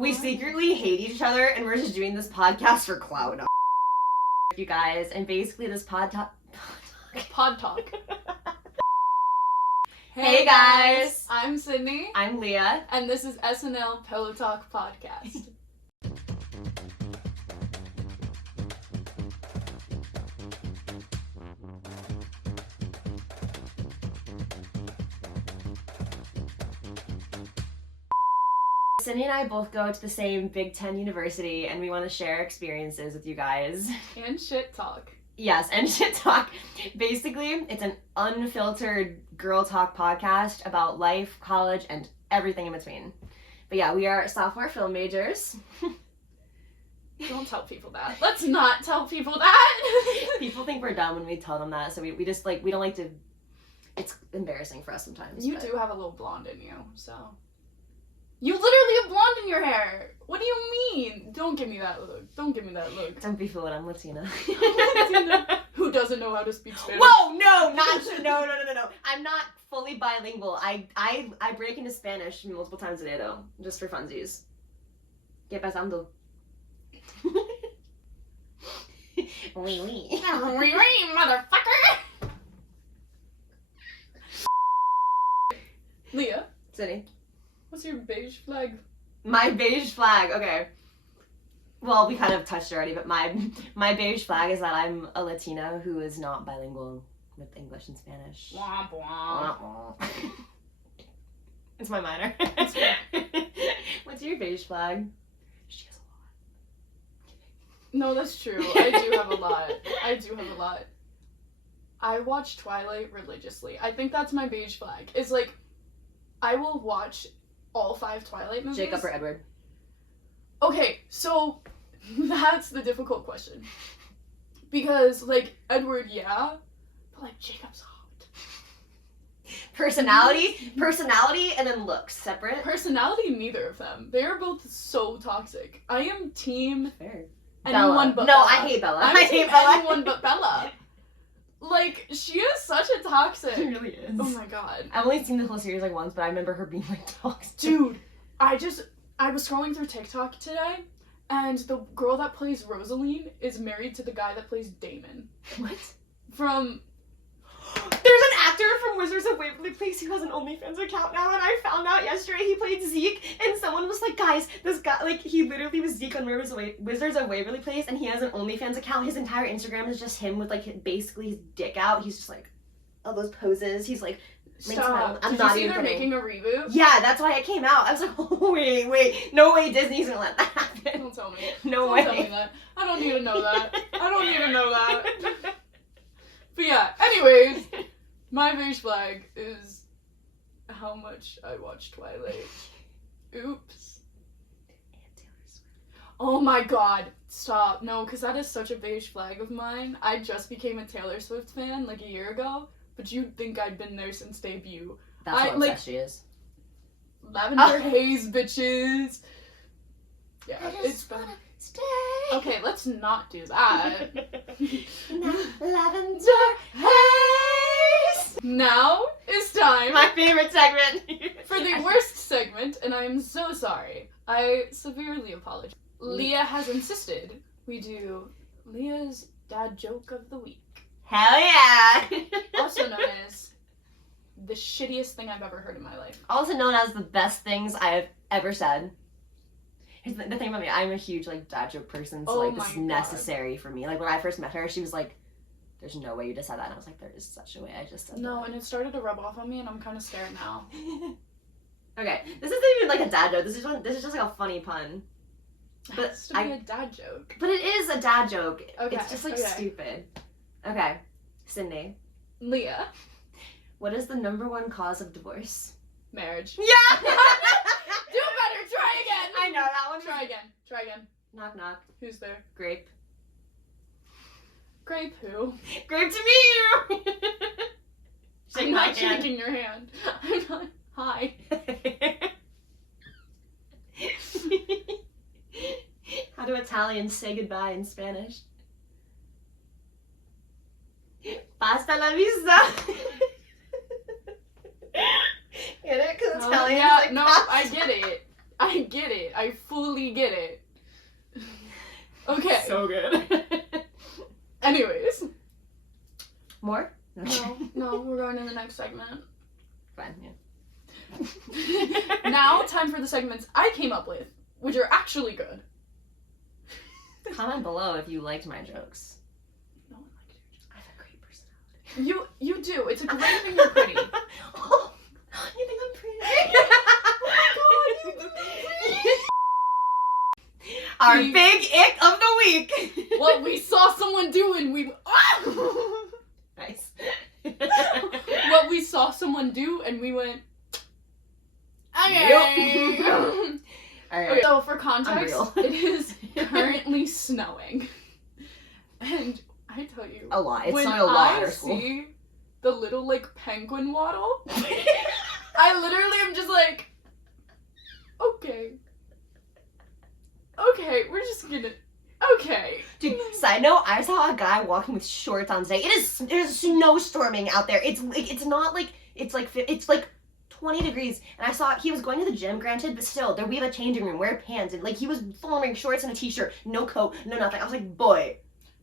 We secretly hate each other, and we're just doing this podcast for clout. You guys, and basically this pod talk. Hey guys! I'm Sydney. I'm Leah. And this is Sn'L Pillowtalk Podcast. Sydney and I both go to the same Big Ten university, and we want to share experiences with you guys. And shit talk. Yes, and shit talk. Basically, it's an unfiltered girl talk podcast about life, college, and everything in between. But yeah, we are sophomore film majors. Don't tell people that. Let's not tell people that. People think we're dumb when we tell them that, so we just we don't like to. It's embarrassing for us sometimes. You do have a little blonde in you, so. You literally have blonde in your hair. What do you mean? Don't give me that look. Don't give me that look. Don't be fooled. I'm Latina. Who doesn't know how to speak Spanish? Whoa, no, no. I'm not fully bilingual. I break into Spanish multiple times a day though, just for funsies. ¿Qué pasando? Oui. Motherfucker. Leah. Sydney. What's your beige flag? My beige flag, okay. Well, we kind of touched already, but my beige flag is that I'm a Latina who is not bilingual with English and Spanish. Womp womp. It's my minor. What's your beige flag? She has a lot. No, that's true. I do have a lot. I watch Twilight religiously. I think that's my beige flag. It's like, I will watch all 5 Twilight movies. Jacob or Edward? Okay, so that's the difficult question. Because, like, Edward, yeah, but, like, Jacob's hot. Personality, and then looks. Separate? Personality, neither of them. They are both so toxic. I am team Fair. anyone Bella. but No, Bella. I hate Bella. I'm I team hate Bella. anyone but Bella. Like, she is such a toxic. She really is. Oh my god. I've only seen the whole series like once, but I remember her being like toxic. Dude, I was scrolling through TikTok today, and the girl that plays Rosaline is married to the guy that plays Damon. What? From... There's an actor from Wizards of Waverly Place who has an OnlyFans account now, and I found out yesterday he played Zeke, and someone was like, guys, this guy, like, he literally was Zeke on Wizards of Waverly Place, and he has an OnlyFans account. His entire Instagram is just him with, like, basically his dick out. He's just, like, all those poses. He's, like, Stop. I'm Did not you see even they're kidding. making a reboot? Yeah, that's why it came out. I was like, oh, wait, no way Disney's gonna let that happen. Don't tell me. No way. Don't tell me that. I don't need to know that. But yeah, anyways, my beige flag is how much I watch Twilight. Oops. And Taylor Swift. Oh my god, stop. No, because that is such a beige flag of mine. I just became a Taylor Swift fan like a year ago, but you'd think I'd been there since debut. That's how obsessed she is. Lavender Haze, bitches. Yeah, it's been... Stay. Okay, let's not do that. Lavender Haze. Now it's time My favorite segment. for the worst segment, and I am so sorry. I severely apologize. Leah has insisted we do Leah's dad joke of the week. Hell yeah. Also known as the shittiest thing I've ever heard in my life. Also known as the best things I have ever said. Here's the thing about me, I'm a huge, like, dad joke person, so, like, this is necessary for me. Like, when I first met her, she was like, there's no way you just said that, and I was like, there is such a way I just said that. No, and it started to rub off on me, and I'm kind of scared now. Okay, this isn't even, like, a dad joke, this is just, like, a funny pun. But it has to be a dad joke. But it is a dad joke. Okay, It's just, like, okay. stupid. Okay, Sydney. Leah. What is the #1 cause of divorce? Marriage. Yeah! Do better, try again! I know, that one. Try again. Knock, knock. Who's there? Grape. Grape who? Grape to meet you! I'm not shaking your hand. I'm not. Hi. How do Italians say goodbye in Spanish? Pasta la vista. Get it? Because Italians yeah, like no, pasta. I get it. I get it. I fully get it. Okay. So good. Anyways. More? No, we're going to the next segment. Fine, yeah. Now, time for the segments I came up with, which are actually good. Comment below if you liked my jokes. No one liked your jokes. I have a great personality. You do. It's a great thing you're pretty. Oh, you think I'm pretty? Oh my god, Our big ick of the week. What we saw someone do and we... Nice. What we saw someone do and we went... Okay. Alright. Okay, so for context, Unreal. it is currently snowing. And I tell you... A lot. It's when snowing a lot at I our school. see the little, like, penguin waddle, I literally am just like... Okay. Okay, we're just gonna... Okay. Dude, side note, I saw a guy walking with shorts on today. It is snowstorming out there. It's not like it's like 20 degrees, and I saw he was going to the gym, granted, but still, we have a changing room, wear pants, and like he was full wearing shorts and a t-shirt, no coat, no nothing. I was like, boy.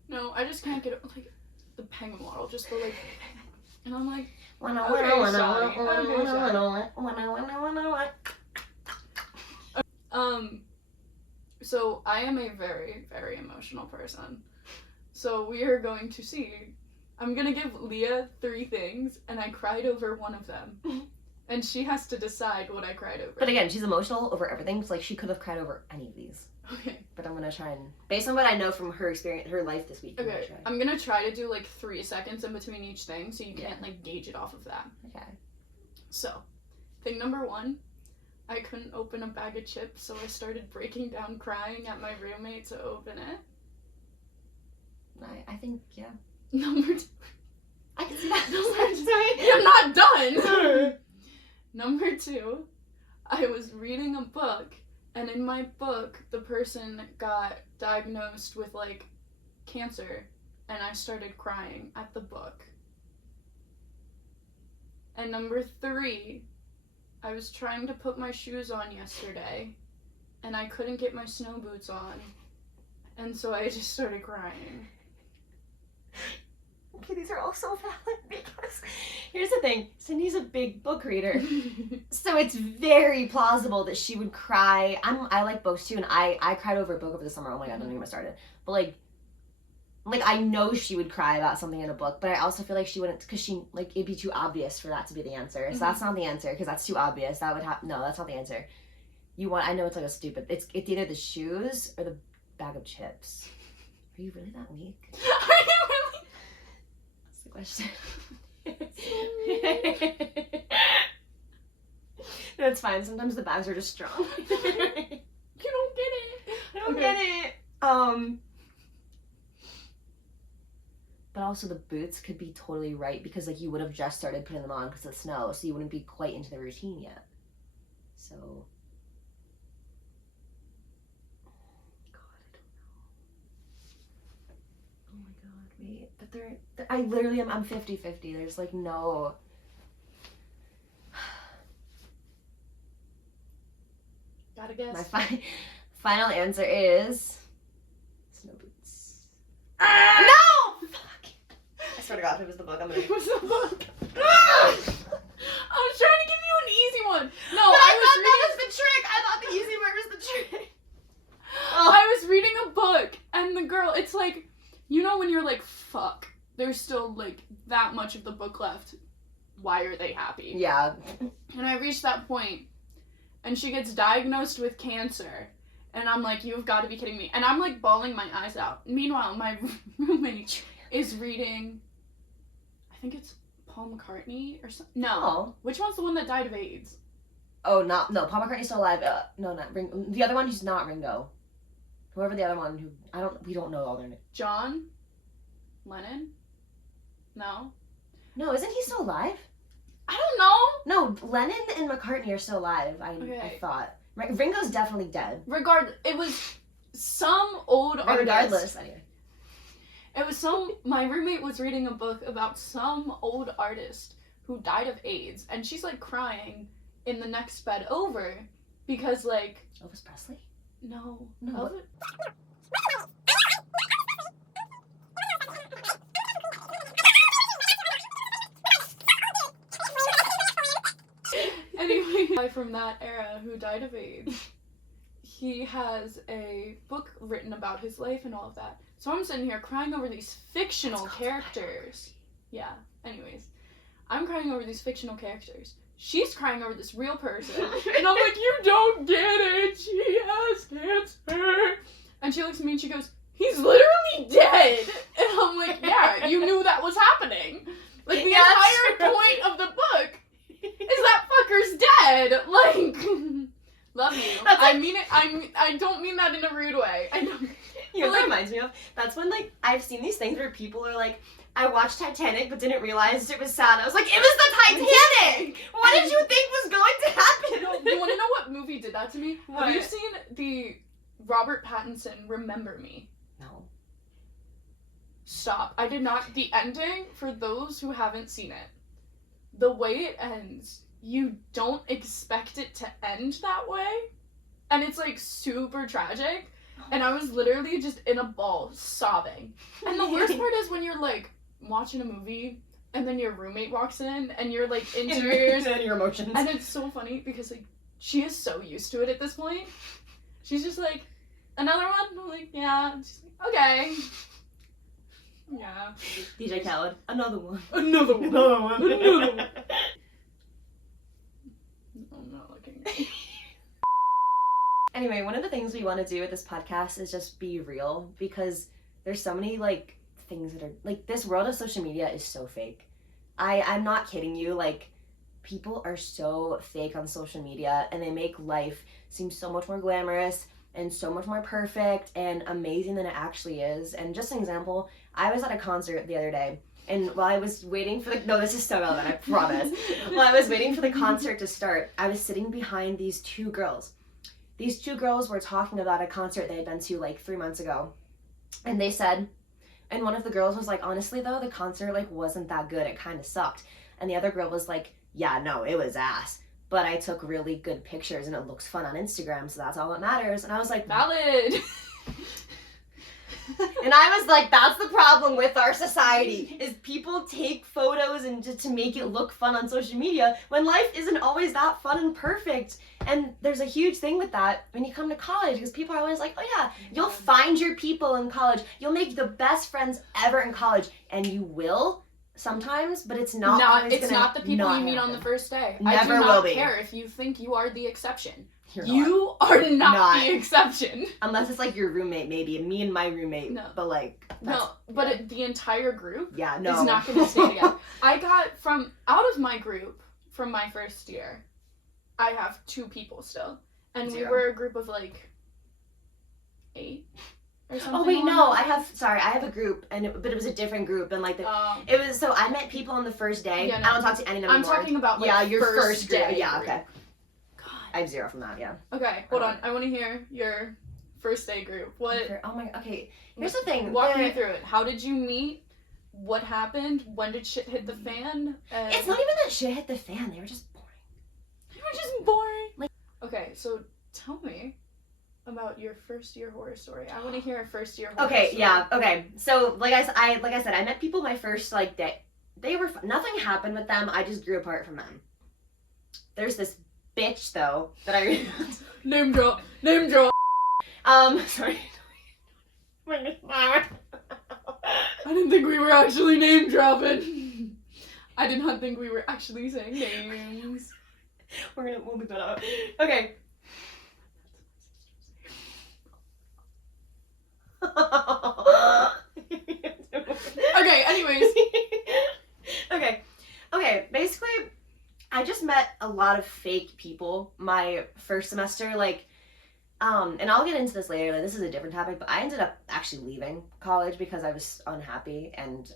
No, I just can't get like the penguin waddle, just go like, and I'm like, so I am a very, very emotional person. So we are going to see. I'm gonna give Leah 3 things, and I cried over one of them. And she has to decide what I cried over. But again, she's emotional over everything, so like she could have cried over any of these. Okay. But I'm gonna try and, based on what I know from her experience, her life this week. Okay, I'm gonna try to do like 3 seconds in between each thing, so you can't like gauge it off of that. Okay. So, thing number 1, I couldn't open a bag of chips, so I started breaking down crying at my roommate to open it. I think, yeah. Number 2. I can see that. I'm not done! Number 2, I was reading a book, and in my book, the person got diagnosed with, like, cancer, and I started crying at the book. And number 3, I was trying to put my shoes on yesterday, and I couldn't get my snow boots on, and so I just started crying. Okay, these are all so valid because here's the thing, Cindy's a big book reader. So it's very plausible that she would cry. I like books too, and I cried over a book over the summer. Oh my god, don't even get me started. But like I know she would cry about something in a book, but I also feel like she wouldn't, because she, like, it'd be too obvious for that to be the answer. So that's not the answer, because that's too obvious. That would have, no, that's not the answer. I know it's like a stupid, it's either the shoes or the bag of chips. Are you really that weak? Are you really? That's the question. That's fine. Sometimes the bags are just strong. You don't get it. I don't get it. But also the boots could be totally right, because like you would have just started putting them on because of the snow, so you wouldn't be quite into the routine yet. So, God, I don't know. Oh my God, wait. But I literally am. I'm 50-50. There's like no. Gotta guess. My final answer is snow boots. No! I swear to God, if it was the book, I'm gonna. It was the book. I was trying to give you an easy one. No, But I thought reading... that was the trick. I thought the easy part was the trick. I was reading a book, and the girl, it's like, you know when you're like, fuck, there's still like that much of the book left. Why are they happy? Yeah. And I reached that point, and she gets diagnosed with cancer. And I'm like, you've got to be kidding me. And I'm like bawling my eyes out. Meanwhile, my roommate is reading, I think it's Paul McCartney or something. No. Oh. Which one's the one that died of AIDS? Oh, no, Paul McCartney's still alive. No, not Ringo. The other one who's not Ringo. Whoever the other one who, we don't know all their names. John? Lennon? No? No, isn't he still alive? I don't know. No, Lennon and McCartney are still alive, I thought. Ringo's definitely dead. It was some old artist. Regardless, anyway. It was my roommate was reading a book about some old artist who died of AIDS, and she's like crying in the next bed over, Because, like... Elvis Presley? No. No. Anyway, guy from that era who died of AIDS, he has a book written about his life and all of that. So I'm sitting here crying over these fictional characters. Yeah, anyways. I'm crying over these fictional characters. She's crying over this real person. And I'm like, you don't get it. She has cancer. And she looks at me and she goes, he's literally dead. And I'm like, yeah, you knew that was happening. Like, the entire point of the book is that fucker's dead. Like, love you. That's like, I mean it. I don't mean that in a rude way. I don't. You know what that reminds me of? That's when, like, I've seen these things where people are like, I watched Titanic but didn't realize it was sad. I was like, it was the Titanic! What did you think was going to happen? You want to know what movie did that to me? What? Have you seen the Robert Pattinson Remember Me? No. Stop. I did not. The ending, for those who haven't seen it, the way it ends, you don't expect it to end that way. And it's, like, super tragic. And I was literally just in a ball, sobbing. And the worst part is when you're, like, watching a movie, and then your roommate walks in, and you're, like, in tears. And your emotions. And it's so funny, because, like, she is so used to it at this point. She's just like, another one? I'm like, yeah. And she's like, okay. Yeah. DJ Khaled, another one. Another one. Another one. Another one. I'm not looking. Anyway, one of the things we want to do with this podcast is just be real, because there's so many, like, things that are, like, this world of social media is so fake. I'm not kidding you, like, people are so fake on social media, and they make life seem so much more glamorous and so much more perfect and amazing than it actually is. And just an example, I was at a concert the other day, and while I was waiting for no, this is so relevant, I promise. While I was waiting for the concert to start, I was sitting behind these two girls. These two girls were talking about a concert they had been to, like, 3 months ago. And they said, and one of the girls was like, honestly, though, the concert, like, wasn't that good. It kind of sucked. And the other girl was like, yeah, no, it was ass. But I took really good pictures, and it looks fun on Instagram, so that's all that matters. And I was like, valid. And I was like, that's the problem with our society, is people take photos and to make it look fun on social media when life isn't always that fun and perfect. And there's a huge thing with that when you come to college, because people are always like, oh yeah, you'll find your people in college. You'll make the best friends ever in college. And you will sometimes, but it's not it's not the people you meet on the first day. Never I do will not be. care if you think you are the exception. You are not the exception. Unless it's like your roommate, maybe. Me and my roommate. No. But like... No, but the entire group is not going to stay together. I got out of my group from my first year, I have 2 people still. And 0. we were a group of like 8 or something. Oh wait, no, I have a group, but it was a different group, and like it was, so I met people on the first day. Yeah, no. I don't talk to any of them I'm talking about like your first day group. Yeah, group. okay. I have 0 from that, yeah. Okay, hold on. I want to hear your first day group. What? Oh my, okay. Here's the thing. Walk me through it. How did you meet? What happened? When did shit hit the fan? It's not even that shit hit the fan. They were just boring. They were just boring. Like, okay, so tell me about your first year horror story. I want to hear a first year horror story. Yeah, okay. So, like I said, I met people my first, like, day. They were nothing happened with them. I just grew apart from them. There's this bitch, though, that I... Name drop. Sorry. I didn't think we were actually name dropping. I did not think we were actually saying names. We'll leave that out. Okay. Okay, anyways. Okay, basically, I just met a lot of fake people my first semester, like, and I'll get into this later, like, this is a different topic, but I ended up actually leaving college because I was unhappy, and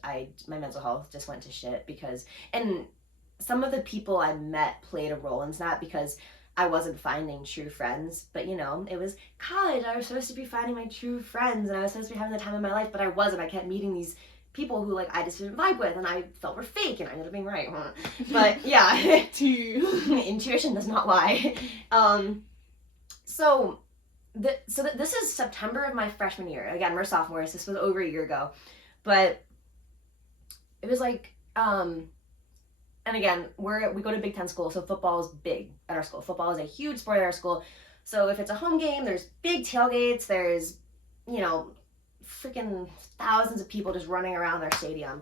my mental health just went to shit and some of the people I met played a role in that, because I wasn't finding true friends, but you know, it was college, I was supposed to be finding my true friends, and I was supposed to be having the time of my life, but I wasn't. I kept meeting these people who, like, I just didn't vibe with, and I felt were fake, and I ended up being right. But yeah, intuition does not lie. So this is September of my freshman year. Again, we're sophomores. This was over a year ago. But it was like, and again, we go to Big Ten school, so football is big at our school. Football is a huge sport at our school. So if it's a home game, there's big tailgates, there's, freaking thousands of people just running around our stadium.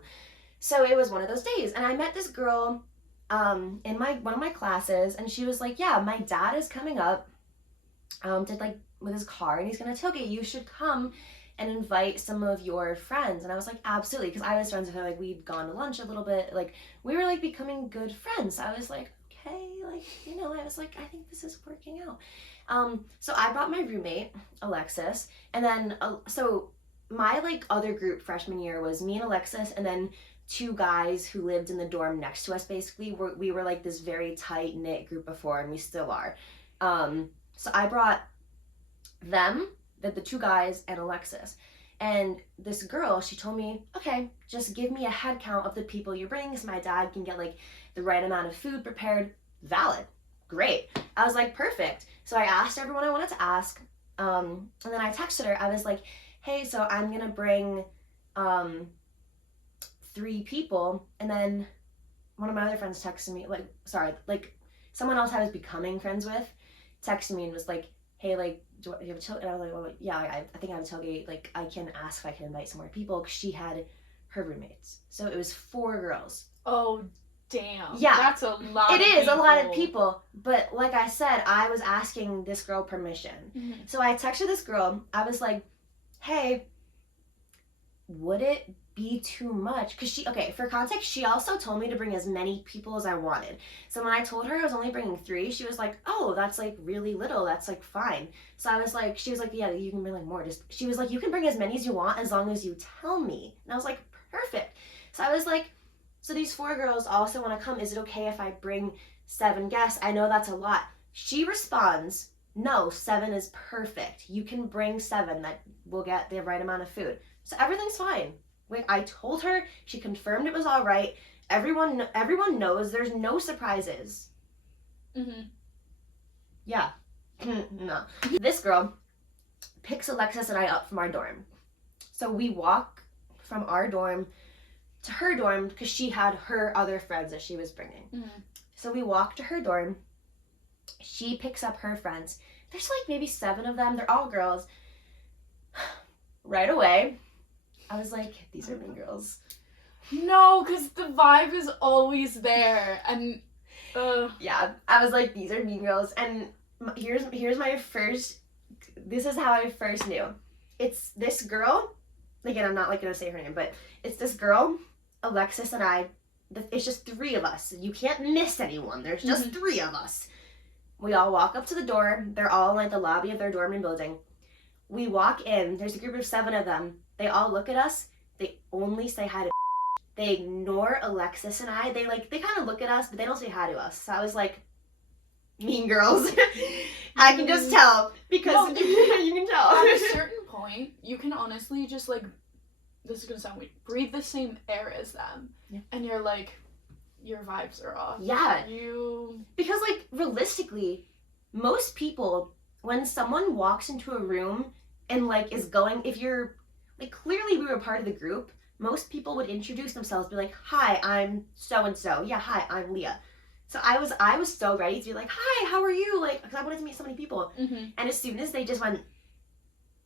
So it was one of those days, and I met this girl in one of my classes, and she was like, yeah, my dad is coming up with his car, and he's gonna tailgate. You should come and invite some of your friends. And I was like, absolutely, because I was friends with her, like we'd gone to lunch a little bit, like we were like becoming good friends. So I was like, okay, I was like, I think this is working out. So I brought my roommate, Alexis, and then so my like other group freshman year was me and Alexis, and then two guys who lived in the dorm next to us. Basically, we were like this very tight knit group before, and we still are. So I brought them, the two guys, and Alexis. And this girl, she told me, okay, just give me a head count of the people you're bringing so my dad can get like the right amount of food prepared. Valid. Great. I was like, perfect. So I asked everyone I wanted to ask. And then I texted her. I was like, hey, so I'm going to bring 3 people. And then one of my other friends texted me, someone else I was becoming friends with texted me and was like, hey, like, do you have a tailgate? And I was like, well, yeah, I think I have a tailgate. Like, I can ask if I can invite some more people, because she had her roommates. So it was 4 girls. Oh, damn. Yeah. That's a lot It of is people. a lot of people. But like I said, I was asking this girl permission. Mm-hmm. So I texted this girl. I was like, hey, would it be too much? Because for context, she also told me to bring as many people as I wanted. So when I told her I was only bringing 3, she was like, oh, that's like really little. That's like fine. So I was like, she was like, yeah, you can bring like more. She was like, you can bring as many as you want as long as you tell me. And I was like, perfect. So I was like, so these 4 girls also want to come. Is it okay if I bring 7 guests? I know that's a lot. She responds, no, 7 is perfect. You can bring 7 that will get the right amount of food. So everything's fine. Like, I told her, she confirmed it was all right. Everyone knows there's no surprises. Mm-hmm. Yeah. No. This girl picks Alexis and I up from our dorm. So we walk from our dorm to her dorm because she had her other friends that she was bringing. Mm-hmm. So we walk to her dorm. She picks up her friends. There's like maybe 7 of them. They're all girls. Right away, I was like, these are mean girls. No, because the vibe is always there. And, yeah, I was like, these are mean girls. And here's my first, this is how I first knew. It's this girl, again, I'm not like going to say her name, but it's this girl, Alexis, and I. It's just 3 of us. You can't miss anyone. There's just 3 of us. We all walk up to the door. They're all in like the lobby of their dorm and building. We walk in. There's a group of 7 of them. They all look at us. They only say hi to. They ignore Alexis and I. They kind of look at us, but they don't say hi to us. So I was like, mean girls. I can just tell because you can tell. At a certain point, you can honestly just like, this is gonna sound weird, breathe the same air as them. Yeah. And you're like, your vibes are off. Yeah. Because like realistically, most people, when someone walks into a room and like is going, if you're like, clearly we were part of the group, most people would introduce themselves, be like, hi, I'm so-and-so. Yeah, hi, I'm Leah. So I was so ready to be like, hi, how are you? Like, because I wanted to meet so many people. Mm-hmm. And as soon as they just went,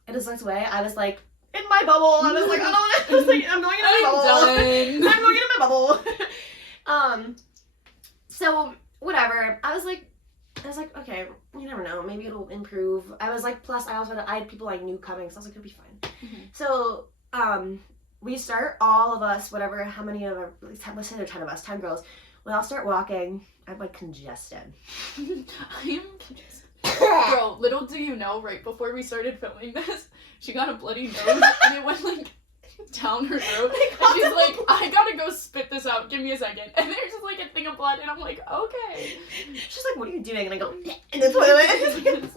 it just looked away, I was like, in my bubble. I was like, I don't want to, I was like, I'm going into my bubble. I'm going into my bubble. So whatever. I was like, okay, you never know. Maybe it'll improve. I was like, plus I had people I knew coming, so I was like, it'll be fine. Mm-hmm. So, we start, all of us, whatever, how many of us, let's say there are 10 of us, 10 girls, we all start walking. I'm like congested. I am congested. Bro, little do you know, right before we started filming this, she got a bloody nose and it went like down her throat. And she's like, I gotta go spit this out, give me a second. And there's just like a thing of blood and I'm like, okay. She's like, what are you doing? And I go, in the toilet.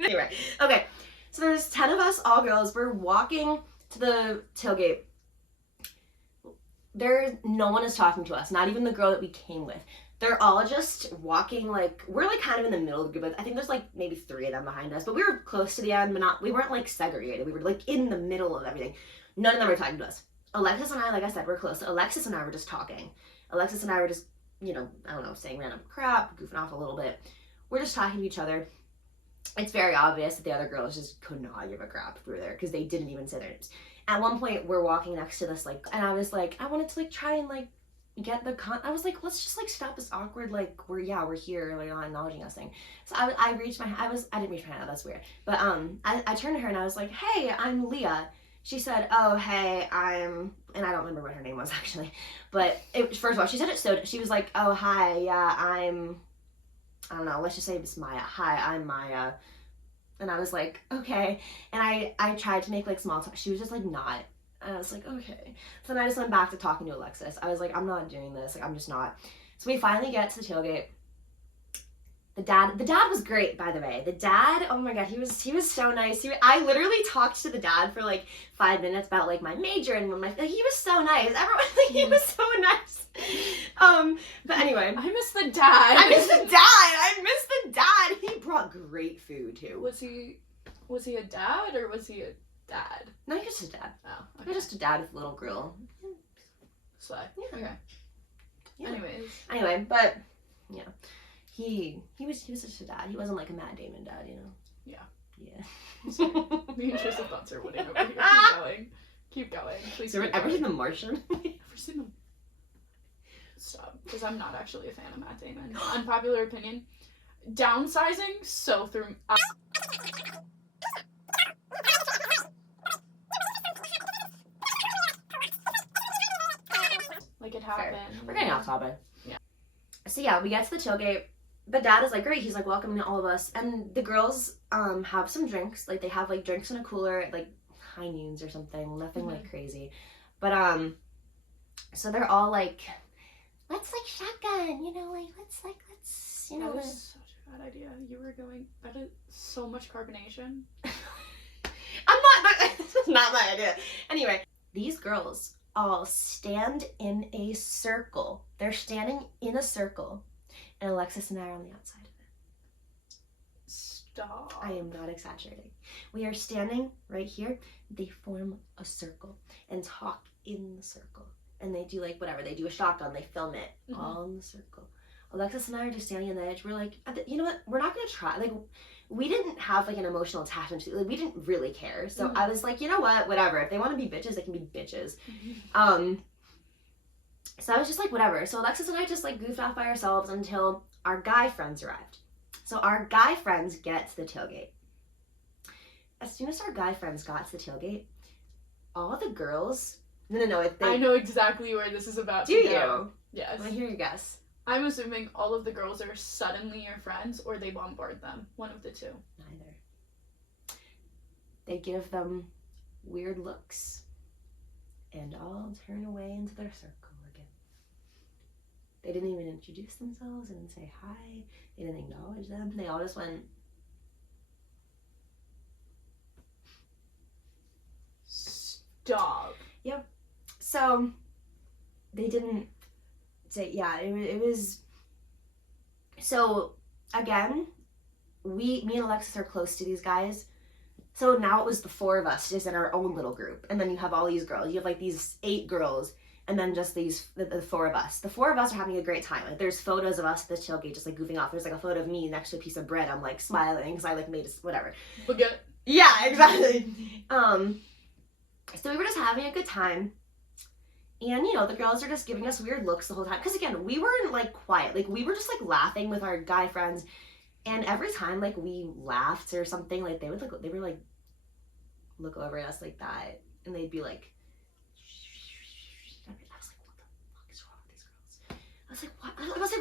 Anyway, okay. So there's 10 of us, all girls. We're walking to the tailgate. no one is talking to us, not even the girl that we came with. They're all just walking, like, we're, like, kind of in the middle of the group. I think there's, like, maybe 3 of them behind us, but we were close to the end, but we weren't, like, segregated. We were, like, in the middle of everything. None of them were talking to us. Alexis and I, like I said, we're close. Alexis and I were just talking. Alexis and I were just, you know, I don't know, saying random crap, goofing off a little bit. We're just talking to each other. It's very obvious that the other girls just could not give a crap if we were there, because they didn't even say their names. At one point, we're walking next to this, like, and I was like, I wanted to, like, try and, like, get the I was like, let's just, like, stop this awkward, like, we're here, like, not acknowledging us thing. So I reached my I didn't reach my hand out, that's weird. But I turned to her and I was like, hey, I'm Leah. She said, oh, hey, and I don't remember what her name was actually, but first of all, she said it so, she was like, oh, hi, yeah, I don't know, let's just say it's Maya. Hi, I'm Maya. And I was like, okay. And I tried to make, like, small talk. She was just, like, not. And I was like, okay. So then I just went back to talking to Alexis. I was like, I'm not doing this. Like, I'm just not. So we finally get to the tailgate. The dad was great, by the way. The dad, oh my god, he was so nice. I literally talked to the dad for, like, 5 minutes about, like, my major and he was so nice. Everyone, like, he was so nice. But anyway. I miss the dad. He brought great food, too. Was he a dad or was he a dad? No, he was just a dad. Oh, okay. He was just a dad with a little girl. So, yeah. Okay. Yeah. Anyway, but, yeah. He was just a dad. He wasn't like a Matt Damon dad, you know? Yeah. The intrusive thoughts are winning over here. Keep going. Please. So ever seen The Martian? Ever seen them? Stop. Because I'm not actually a fan of Matt Damon. Unpopular opinion. Downsizing so through. Like it happened. Fair. We're getting off topic. Yeah. So yeah, we get to the tailgate. The dad is like, great. He's like welcoming all of us, and the girls have some drinks. Like they have like drinks in a cooler, like high noons or something. Nothing like crazy, but so they're all like, let's like shotgun, you know, like let's you know. That was such a bad idea. You were going. That is so much carbonation. This is not my idea. Anyway, these girls all stand in a circle. They're standing in a circle, and Alexis and I are on the outside of it. Stop. I am not exaggerating. We are standing right here. They form a circle and talk in the circle. And they do like whatever. They do a shotgun. They film it all in the circle. Alexis and I are just standing on the edge. We're like, you know what? We're not going to try. Like, we didn't have like an emotional attachment to it. Like, we didn't really care. So I was like, you know what? Whatever. If they want to be bitches, they can be bitches. So I was just like, whatever. So Alexis and I just like goofed off by ourselves until our guy friends arrived. So our guy friends get to the tailgate. As soon as our guy friends got to the tailgate, all the girls... No. I know exactly where this is about to go. Do you? Yes. I want to hear your guess. I'm assuming all of the girls are suddenly your friends or they bombard them. One of the two. Neither. They give them weird looks and all turn away into their circle again. They didn't even introduce themselves. They didn't say hi. They didn't acknowledge them. They all just went... Stop. Yep. So, they didn't say, yeah, it was, so, again, me and Alexis are close to these guys, so now it was the 4 of us just in our own little group, and then you have all these girls, you have like these 8 girls, and then just the 4 of us. The 4 of us are having a great time. Like, there's photos of us at the tailgate just like goofing off. There's like a photo of me next to a piece of bread. I'm like smiling because I like made whatever. Baguette. Yeah, exactly. So we were just having a good time. And, you know, the girls are just giving us weird looks the whole time. Because, again, we weren't, like, quiet. Like, we were just, like, laughing with our guy friends. And every time, like, we laughed or something, like, they would look over at us like that. And they'd be like... I was like, what the fuck is wrong with these girls? I was like,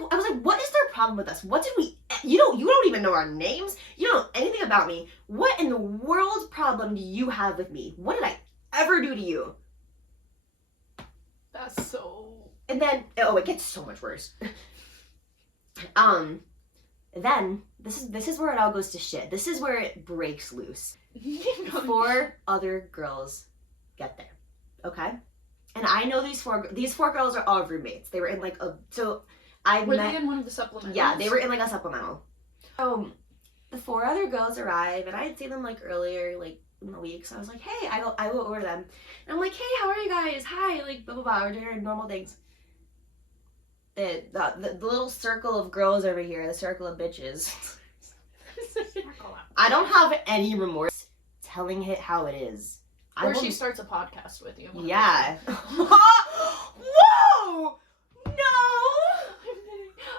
what? I was like, what is their problem with us? What did we... You don't even know our names. You don't know anything about me. What in the world problem do you have with me? What did I ever do to you? That's so... And then, it gets so much worse. Then, this is where it all goes to shit. This is where it breaks loose. 4 other girls get there, okay? And I know these four girls are all roommates. They were in like a, so I Were met, they in one of the supplementals? yeah, they were in like a supplemental. So the four other girls arrive, and I had seen them like earlier, like in the week. So I was like, hey, I go over to them, and I'm like, hey, how are you guys? Hi, like blah blah blah. We're doing normal things. The little circle of girls over here, the circle of bitches. I don't have any remorse telling it how it is. Or she starts a podcast with you. Yeah. Whoa! No!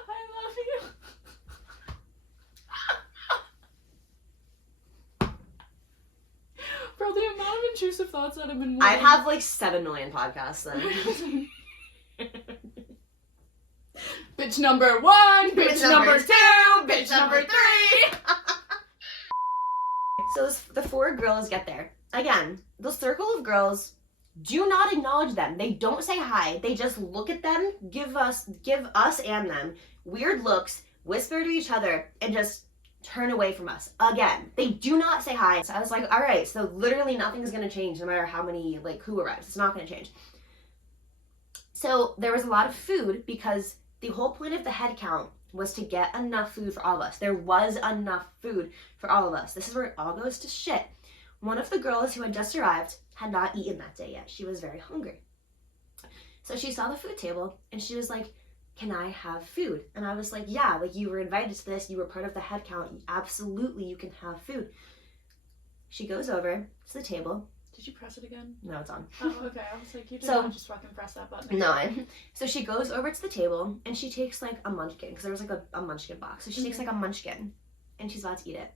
I love you. Bro, the amount of intrusive thoughts that have been. I'd have like 7 million podcasts then. Bitch number 1, bitch number 2, bitch number 3. So the four girls get there. Again, the circle of girls, do not acknowledge them. They don't say hi. They just look at them, give us and them weird looks, whisper to each other, and just turn away from us. Again, they do not say hi. So I was like, all right, so literally nothing is going to change no matter how many, like, who arrives. It's not going to change. So there was a lot of food because the whole point of the head count was to get enough food for all of us. There was enough food for all of us. This is where it all goes to shit. One of the girls who had just arrived had not eaten that day yet. She was very hungry. So she saw the food table and she was like, can I have food? And I was like, yeah, like you were invited to this. You were part of the head count. Absolutely, you can have food. She goes over to the table. Did you press it again? No, it's on. Oh, okay. I was like, you did not just fucking press that button. No. So she goes over to the table and she takes like a munchkin because there was like a munchkin box. So she takes like a munchkin and she's about to eat it.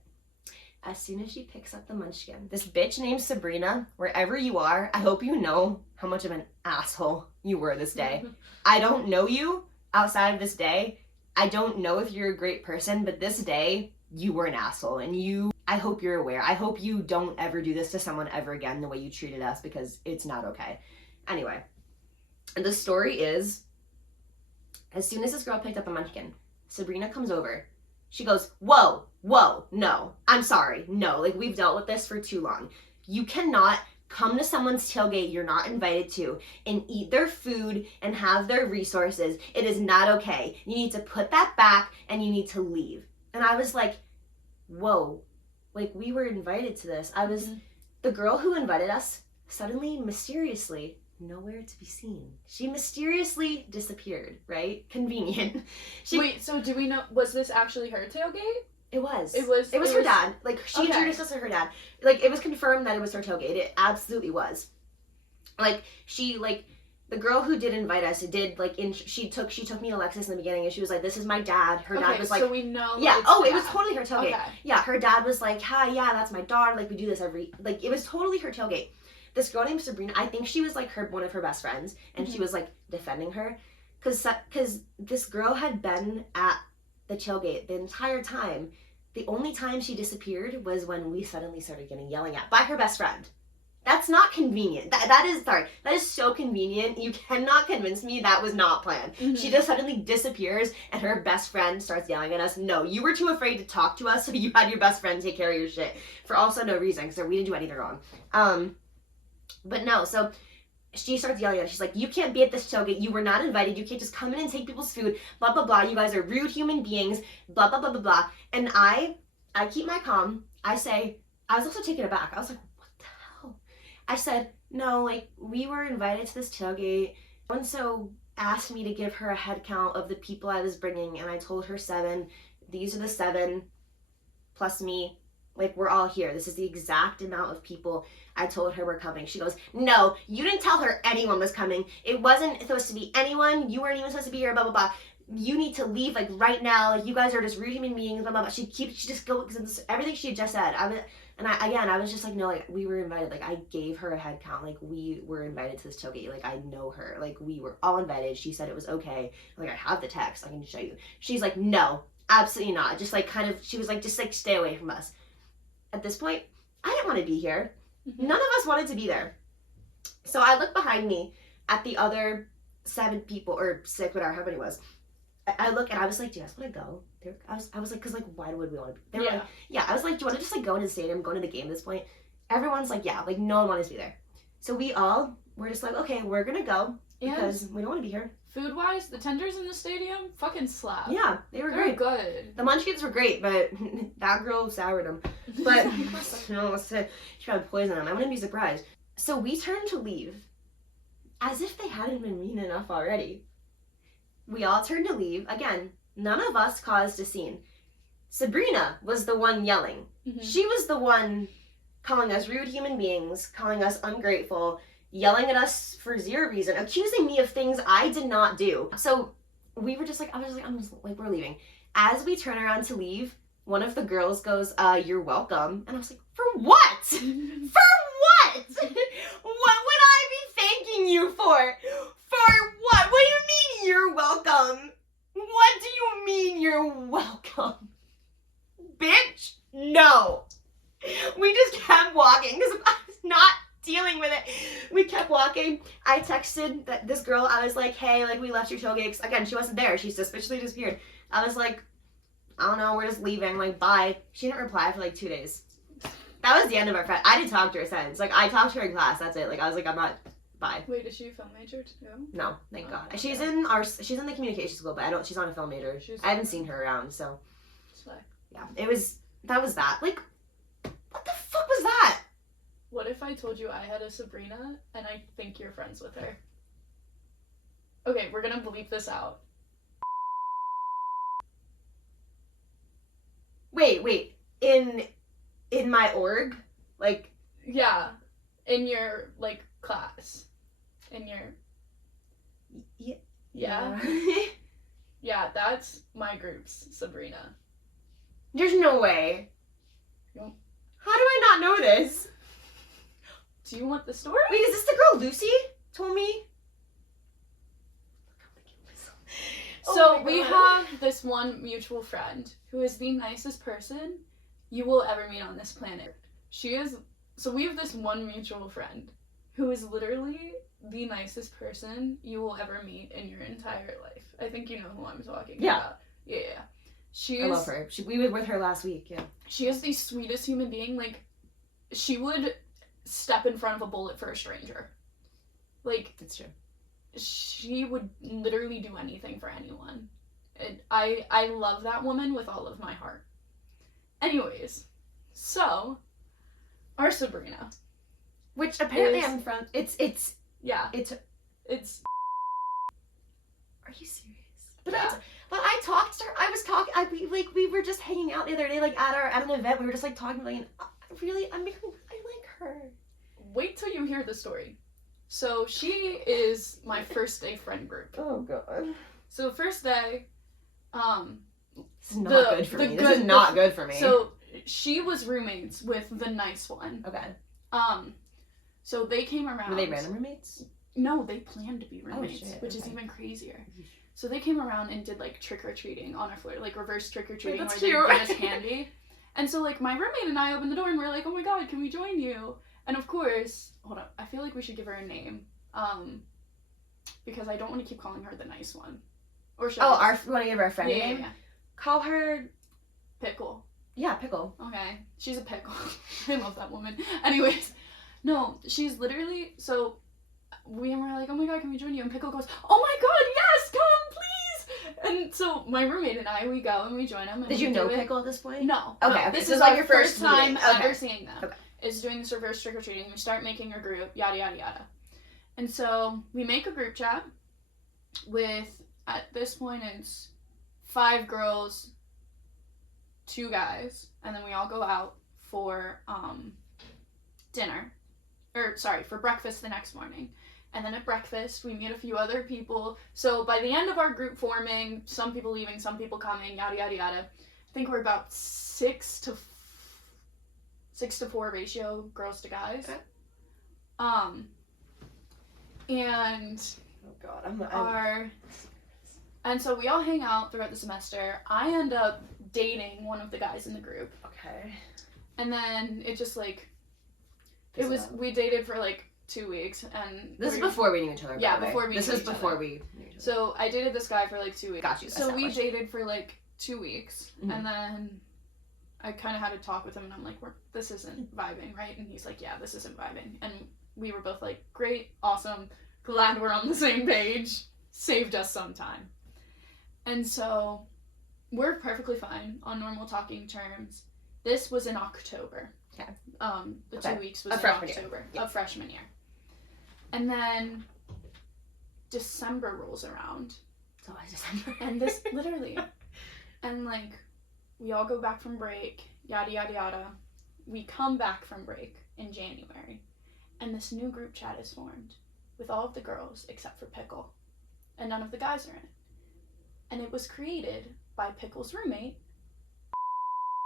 As soon as she picks up the munchkin, this bitch named Sabrina, wherever you are, I hope you know how much of an asshole you were this day. I don't know you outside of this day. I don't know if you're a great person, but this day you were an asshole, and I hope you're aware. I hope you don't ever do this to someone ever again the way you treated us, because it's not okay. Anyway, and the story is, as soon as this girl picked up the munchkin, Sabrina comes over. She goes, whoa, no, I'm sorry, no, like we've dealt with this for too long. You cannot come to someone's tailgate you're not invited to and eat their food and have their resources. It is not okay. You need to put that back and you need to leave. And I was like, whoa, like we were invited to this. The girl who invited us suddenly, mysteriously, nowhere to be seen. She mysteriously disappeared, right? Convenient. Wait, so do we know, was this actually her tailgate? It was. It was her dad. Like, she introduced us to her dad. Like, it was confirmed that it was her tailgate. It absolutely was. Like, the girl who did invite us, she took me to Alexis in the beginning, and she was like, this is my dad. Her dad was like... so we know... Yeah, it was totally her tailgate. Okay. Yeah, her dad was like, hi, yeah, that's my daughter. Like, we do this it was totally her tailgate. This girl named Sabrina, I think she was, like, one of her best friends, and she was, like, defending her. Because this girl had been at the tailgate the entire time. The only time she disappeared was when we suddenly started getting yelling at by her best friend. That's not convenient. That is so convenient. You cannot convince me that was not planned. Mm-hmm. She just suddenly disappears and her best friend starts yelling at us. No, you were too afraid to talk to us, so you had your best friend take care of your shit for also no reason, because we didn't do anything wrong. But no, so she starts yelling at us. She's like, you can't be at this tailgate. You were not invited. You can't just come in and take people's food. Blah, blah, blah. You guys are rude human beings. Blah, blah, blah, blah, blah. And I keep my calm. I say, I was also taken aback. I was like, what the hell? I said, no, like, we were invited to this tailgate. So asked me to give her a head count of the people I was bringing, and I told her 7. These are the 7 plus me. Like, we're all here. This is the exact amount of people I told her were coming. She goes, no, you didn't tell her anyone was coming. It wasn't supposed to be anyone. You weren't even supposed to be here, blah, blah, blah. You need to leave, like, right now. Like, you guys are just rude human beings, blah, blah, blah. She just goes, everything she had just said. I was just like, no, like, we were invited. Like, I gave her a head count. Like, we were invited to this tailgate. Like, I know her. Like, we were all invited. She said it was okay. Like, I have the text. I can show you. She's like, no, absolutely not. Just, like, she was like, just, like, stay away from us. At this point, I didn't want to be here. Mm-hmm. None of us wanted to be there. So I look behind me at the other 7 people, or 6, whatever, how many it was. I look and I was like, do you guys want to go? I was like, because, like, why would we want to be? They were like, yeah. I was like, do you want to just, like, go into the stadium, go into the game at this point? Everyone's like, yeah. Like, no one wanted to be there. So we all were just like, okay, we're gonna go because we don't want to be here. Food-wise, the tenders in the stadium fucking slap. Yeah, they're They're great. good. The munchkins were great, but that girl soured them. But no, she probably poisoned them. I wouldn't be surprised. So we turned to leave, as if they hadn't been mean enough already. We all turned to leave. Again, none of us caused a scene. Sabrina was the one yelling. Mm-hmm. She was the one calling us rude human beings, calling us ungrateful, yelling at us for zero reason, accusing me of things I did not do. So we were just like, I'm just like, we're leaving. As we turn around to leave, one of the girls goes, you're welcome. And I was like, for what? For what? What would I be thanking you for? For what? What do you mean you're welcome? What do you mean you're welcome? Bitch, no. We just kept walking because I was not dealing with it. We kept walking. I texted this girl. I was like, hey, like, we left your tailgates. Again, she wasn't there. She suspiciously disappeared. I was like, I don't know, we're just leaving. Like, bye. She didn't reply for like 2 days. That was the end of our friend. I didn't talk to her since. Like, I talked to her in class. That's it. Like, I was like, I'm not. Bye. Wait, is she a film major too? No, thank God. Okay. She's in the communication school, but she's not a film major. I haven't seen her around, so. Yeah, that was that. Like, what the fuck was that? What if I told you I had a Sabrina and I think you're friends with her? Okay, we're gonna bleep this out. Wait. In my org? Like. Yeah. In your, like, class. In your... Yeah. Yeah, that's my group's Sabrina. There's no way. Yep. How do I not know this? Do you want the story? Wait, is this the girl Lucy told me? So we have this one mutual friend who is the nicest person you will ever meet on this planet. So we have this one mutual friend who is literally the nicest person you will ever meet in your entire life. I think you know who I'm talking about. Yeah. I love her. We were with her last week, yeah. She is the sweetest human being. Like, she would step in front of a bullet for a stranger. Like, that's true. She would literally do anything for anyone. And I love that woman with all of my heart. Anyways, so our Sabrina, which apparently I'm from. It's. Yeah. It's. Are you serious? But I talked to her. We were just hanging out the other day, like at an event. We were just like talking, like, I like her. Wait till you hear the story. So she is my first day friend group. Oh God. So first day, this is not good for me. This is not good for me. So she was roommates with the nice one. Okay. So they came around. Were they random roommates? No, they planned to be roommates, which is okay. even crazier. So they came around and did, like, trick-or-treating on our floor, like, reverse trick-or-treating, that's where cute. they give us candy. And so, like, my roommate and I opened the door and we're like, oh my God, can we join you? And of course, hold up, I feel like we should give her a name, because I don't want to keep calling her the nice one. Or should want to give her a friend name? Yeah. Call her... Pickle. Yeah, Pickle. Okay, she's a pickle. I love that woman. Anyways, no, she's literally, so... We were like, oh my God, can we join you? And Pickle goes, oh my God, yes, come, please! And so my roommate and I, we go and we join them. And Did you know Pickle at this point? No. Okay. This so is like our your first time meeting. ever seeing them. Okay. Is doing this reverse trick-or-treating. We start making a group, yada, yada, yada. And so we make a group chat with, at this point, it's 5 girls, 2 guys, and then we all go out for dinner. For breakfast the next morning. And then at breakfast, we meet a few other people. So by the end of our group forming, some people leaving, some people coming, yada, yada, yada. I think we're about 6 to 4 ratio girls to guys. Okay. And oh God, and so we all hang out throughout the semester. I end up dating one of the guys in the group. Okay. And then it just like, we dated for like 2 weeks, and this is before we knew each other. Yeah, before we knew each other. This is before we knew each other. So I dated this guy for like 2 weeks. Got you. So we dated for like 2 weeks, mm-hmm. and then I kind of had to talk with him, and I'm like, this isn't vibing, right? And he's like, yeah, this isn't vibing. And we were both like, great, awesome, glad we're on the same page, saved us some time. And so we're perfectly fine on normal talking terms. This was in October. Okay. The 2 weeks was Of in freshman October year. of freshman year. And then December rolls around. It's always December. And this, literally. And, like, we all go back from break, yada, yada, yada. We come back from break in January. And this new group chat is formed with all of the girls except for Pickle. And none of the guys are in it. And it was created by Pickle's roommate.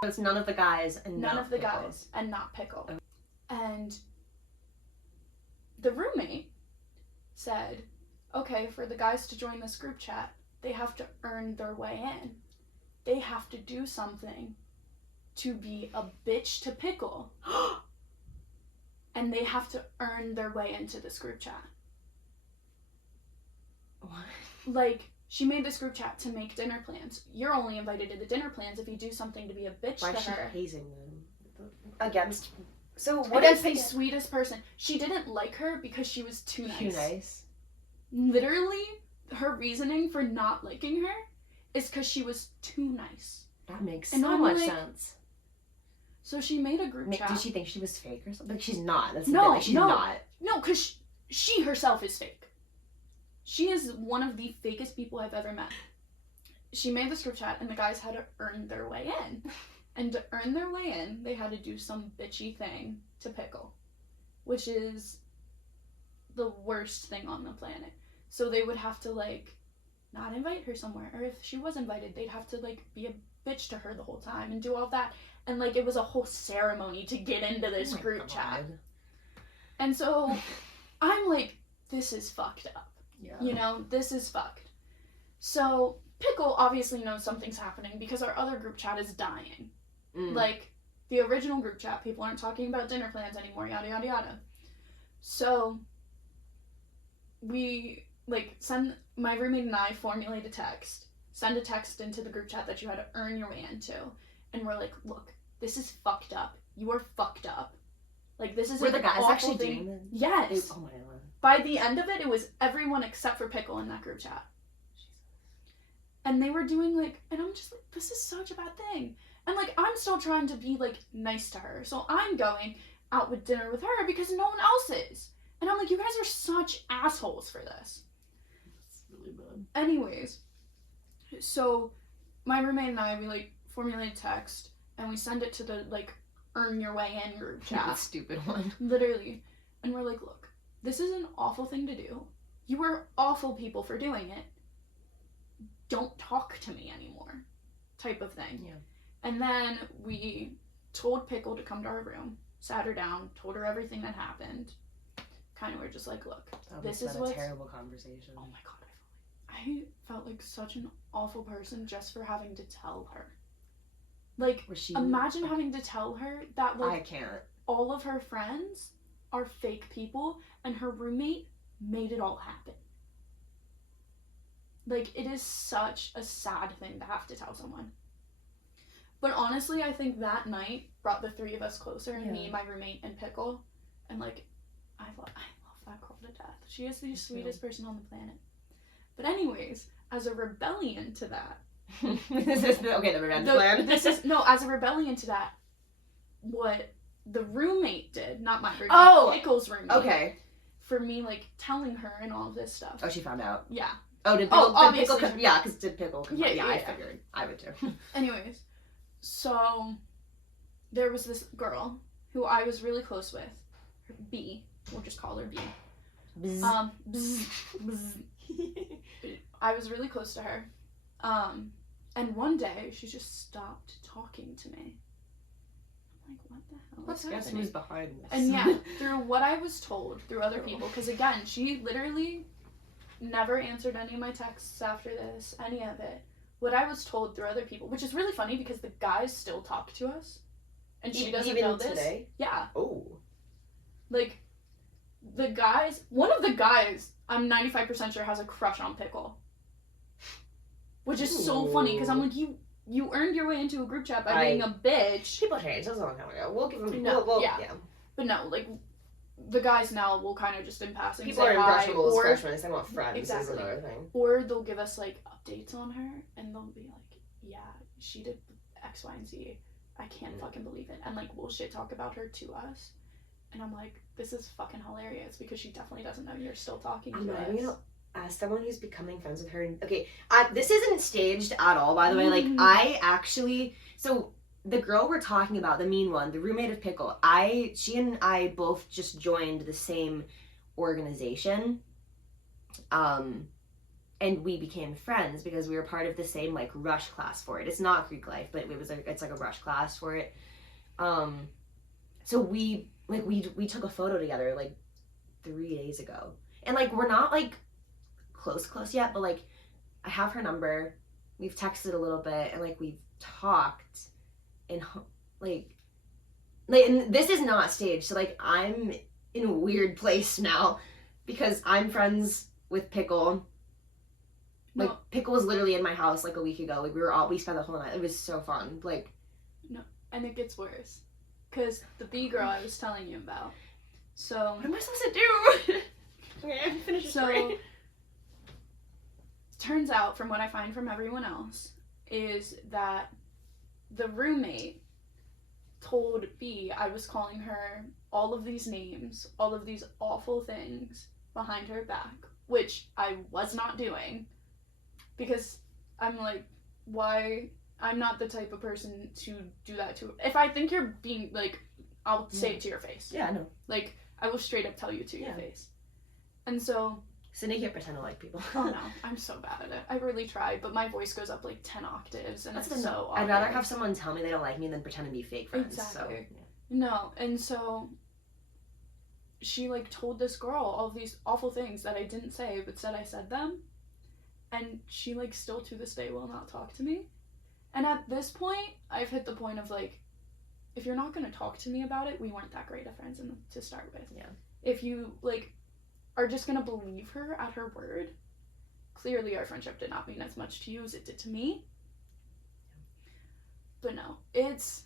So it's none of the guys and None not of the Pickle. guys and not Pickle. Okay. And the roommate said, okay, for the guys to join this group chat, they have to earn their way in. They have to do something to be a bitch to Pickle. And they have to earn their way into this group chat. What? Like, she made this group chat to make dinner plans. You're only invited to the dinner plans if you do something to be a bitch Why to is she her. hazing them? Against... So what Against is the sweetest person. She didn't like her because she was too nice. Too nice? Literally, her reasoning for not liking her is because she was too nice. That makes And so I'm much like- sense. So she made a group chat. Did she think she was fake or something? Like, she's not. That's No, the thing. Like, she's no. not. No, because she herself is fake. She is one of the fakest people I've ever met. She made this group chat, and the guys had to earn their way in. And to earn their way in, they had to do some bitchy thing to Pickle, which is the worst thing on the planet. So they would have to, like, not invite her somewhere. Or if she was invited, they'd have to, like, be a bitch to her the whole time and do all that. And, like, it was a whole ceremony to get into this Oh my group God. chat. And so I'm like, this is fucked up. Yeah. You know, this is fucked. So Pickle obviously knows something's happening because our other group chat is dying. Mm. Like, the original group chat, people aren't talking about dinner plans anymore, yada, yada, yada. So we, like, my roommate and I formulate a text, send a text into the group chat that you had to earn your way into. And we're like, look, this is fucked up. You are fucked up. Like, this is Were an the guys awful actually thing. doing that? Yes. Oh my God. By the end of it, it was everyone except for Pickle in that group chat. And they were doing, like, and I'm just like, this is such a bad thing. And, like, I'm still trying to be, like, nice to her. So I'm going out with dinner with her because no one else is. And I'm like, you guys are such assholes for this. It's really bad. Anyways, so my roommate and I, we, like, formulate a text and we send it to the, like, earn your way in group The chat. stupid one. Literally. And we're like, look, this is an awful thing to do. You were awful people for doing it. Don't talk to me anymore. Type of thing. Yeah. And then we told Pickle to come to our room, sat her down, told her everything that happened. Kind of were just like, look, this is a what's... terrible conversation. Oh my God, I felt like such an awful person just for having to tell her. Like, Was she... imagine having to tell her that, like, I can't. all of her friends are fake people and her roommate made it all happen. Like, it is such a sad thing to have to tell someone. But honestly, I think that night brought the three of us closer, and me, my roommate, and Pickle. And, like, I love that girl to death. She is the sweetest person on the planet. But anyways, as a rebellion to that... This is the revenge plan. As a rebellion to that, what the roommate did, not my roommate, Oh! Pickle's roommate. Okay. For me, like, telling her and all of this stuff. Oh, she found out. Yeah. Oh, did Pickle... obviously. Yeah, because did Pickle... Yeah, I yeah. figured. I would too. Anyways, so there was this girl who I was really close with. B. We'll just call her B. Bzz. I was really close to her. And one day she just stopped talking to me. I'm like, what the hell? Let's is guess happening? who's behind this. And yeah, through what I was told through other people, because again, she literally never answered any of my texts after this, any of it. What I was told through other people, which is really funny because the guys still talk to us, and she doesn't Even know this. today? Yeah, Oh. like the guys. One of the guys, I'm 95% sure, has a crush on Pickle, which is so funny because I'm like, you earned your way into a group chat by being a bitch. People change. That's a long time ago. We'll give them... No, we'll, yeah. yeah. But no, like, the guys now will kind of just in passing People say are hi, impressionable as or freshmen. They want friends. exactly. Is another thing. Or they'll give us like updates on her, and they'll be like, "Yeah, she did X, Y, and Z. I can't fucking believe it," and like we'll shit talk about her to us, and I'm like, "This is fucking hilarious," because she definitely doesn't know you're still talking to us. You know, as someone who's becoming friends with her, okay, this isn't staged at all, by the way. Like, so the girl we're talking about, the mean one, the roommate of Pickle, she and I both just joined the same organization, and we became friends because we were part of the same like rush class for it. It's not Greek life, but it's like a rush class for it. So we took a photo together like 3 days ago, and like we're not like close yet, but like I have her number. We've texted a little bit, and like we've talked, and like and this is not staged. So like I'm in a weird place now because I'm friends with Pickle. Like, Pickle was literally in my house like a week ago. Like we spent the whole night. It was so fun. Like, no, and it gets worse, cause the B girl I was telling you about. So what am I supposed to do? Okay, finish the story. Turns out, from what I find from everyone else, is that the roommate told B I was calling her all of these names, all of these awful things behind her back, which I was not doing, because I'm like, why? I'm not the type of person to do that to. If I think you're being, like, I'll say it to your face. Yeah, I know. Like, I will straight up tell you to your face. And so... Cindy can't pretend to like people. Oh no, I'm so bad at it. I really try, but my voice goes up like 10 octaves, and it's so I'd rather have someone tell me they don't like me than pretend to be fake friends. Exactly. So, yeah. No, and so she like told this girl all of these awful things that I didn't say, but said I said them, and she like still to this day will not talk to me. And at this point, I've hit the point of like, if you're not gonna talk to me about it, we weren't that great of friends to start with. Yeah. If you like are just gonna believe her at her word, clearly our friendship did not mean as much to you as it did to me. But no, it's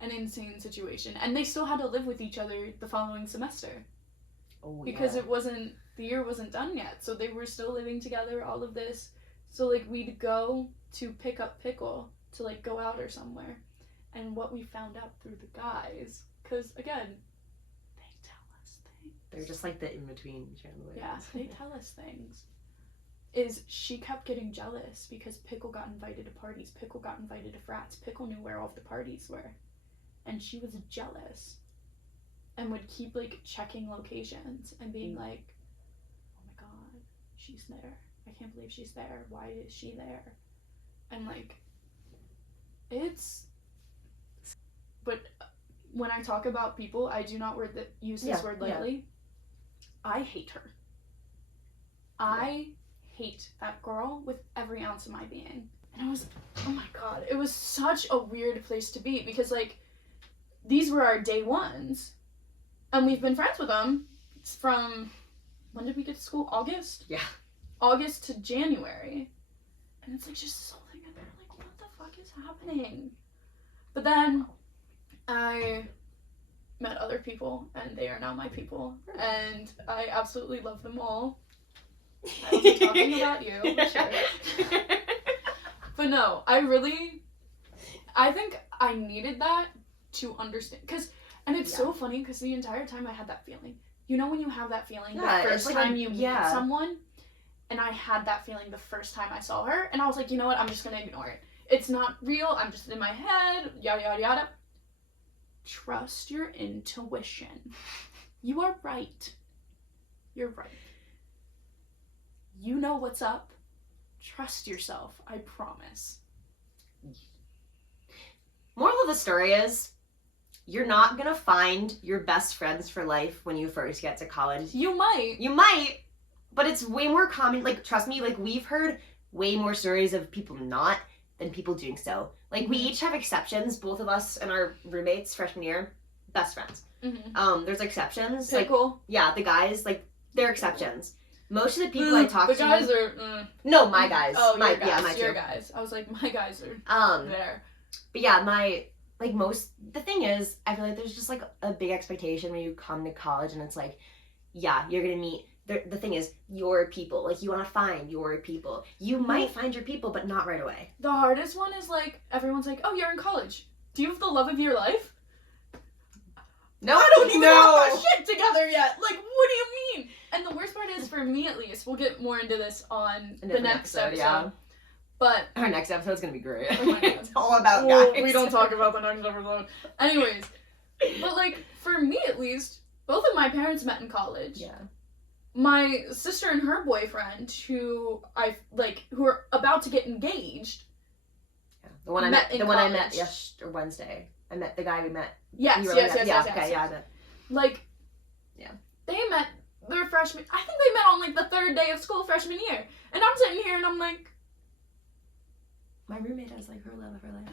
an insane situation, and they still had to live with each other the following semester. Because the year wasn't done yet, so they were still living together, all of this. So like we'd go to pick up Pickle to like go out or somewhere, and what we found out through the guys, because again, they tell us things. They're just like the in-between channel. Yeah, they tell us things. Is she kept getting jealous because Pickle got invited to parties, Pickle got invited to frats, Pickle knew where all of the parties were, and she was jealous, and would keep like checking locations and being like, oh my god, she's there, I can't believe she's there, why is she there? And like, it's, but when I talk about people, I do not use this word lightly. I hate her. I hate that girl with every ounce of my being. And I was, oh my god, it was such a weird place to be, because like, these were our day ones, and we've been friends with them from, when did we get to school? August? Yeah. August to January. And it's like just this whole thing, and they're like, what the fuck is happening? But then I met other people, and they are now my people, and I absolutely love them all. I wasn't talking about you, sure. But no, I think I needed that to understand, and it's so funny, because the entire time I had that feeling. You know when you have that feeling the first time you meet someone? And I had that feeling the first time I saw her, and I was like, you know what, I'm just gonna ignore it. It's not real, I'm just in my head, yada yada yada. Trust your intuition. You are right. You're right. You know what's up. Trust yourself, I promise. Moral of the story is, you're not gonna find your best friends for life when you first get to college. You might, but it's way more common. Like, trust me, like, we've heard way more stories of people not than people doing so. Like, we each have exceptions, both of us and our roommates freshman year, best friends. Mm-hmm. There's exceptions. Pickle. Like, yeah, the guys, like, they're exceptions. Most of the people I talk to... The guys are... No, my guys. Oh, my your guys. Yeah, my your two. guys. I was like, my guys are there. But yeah, my like the thing is, I feel like there's just like a big expectation when you come to college, and it's like, yeah, you're gonna meet, the thing is, your people. Like, you want to find your people. You might find your people, but not right away. The hardest one is like, everyone's like, oh, you're in college. Do you have the love of your life? No, I don't even have that shit together yet. Like, what do you mean? And the worst part is, for me at least, we'll get more into this on the next episode. Yeah. But our next episode's gonna be great. Oh my God. It's all about guys. We don't talk about the next episode. Anyways, but like, for me at least, both of my parents met in college. Yeah. My sister and her boyfriend, who are about to get engaged. Yeah. The one I met Wednesday. I met the guy we met. Yes. Okay, yeah. Like, yeah. They met their freshman. I think they met on like the third day of school freshman year, and I'm sitting here and I'm like, my roommate has like her love of her life.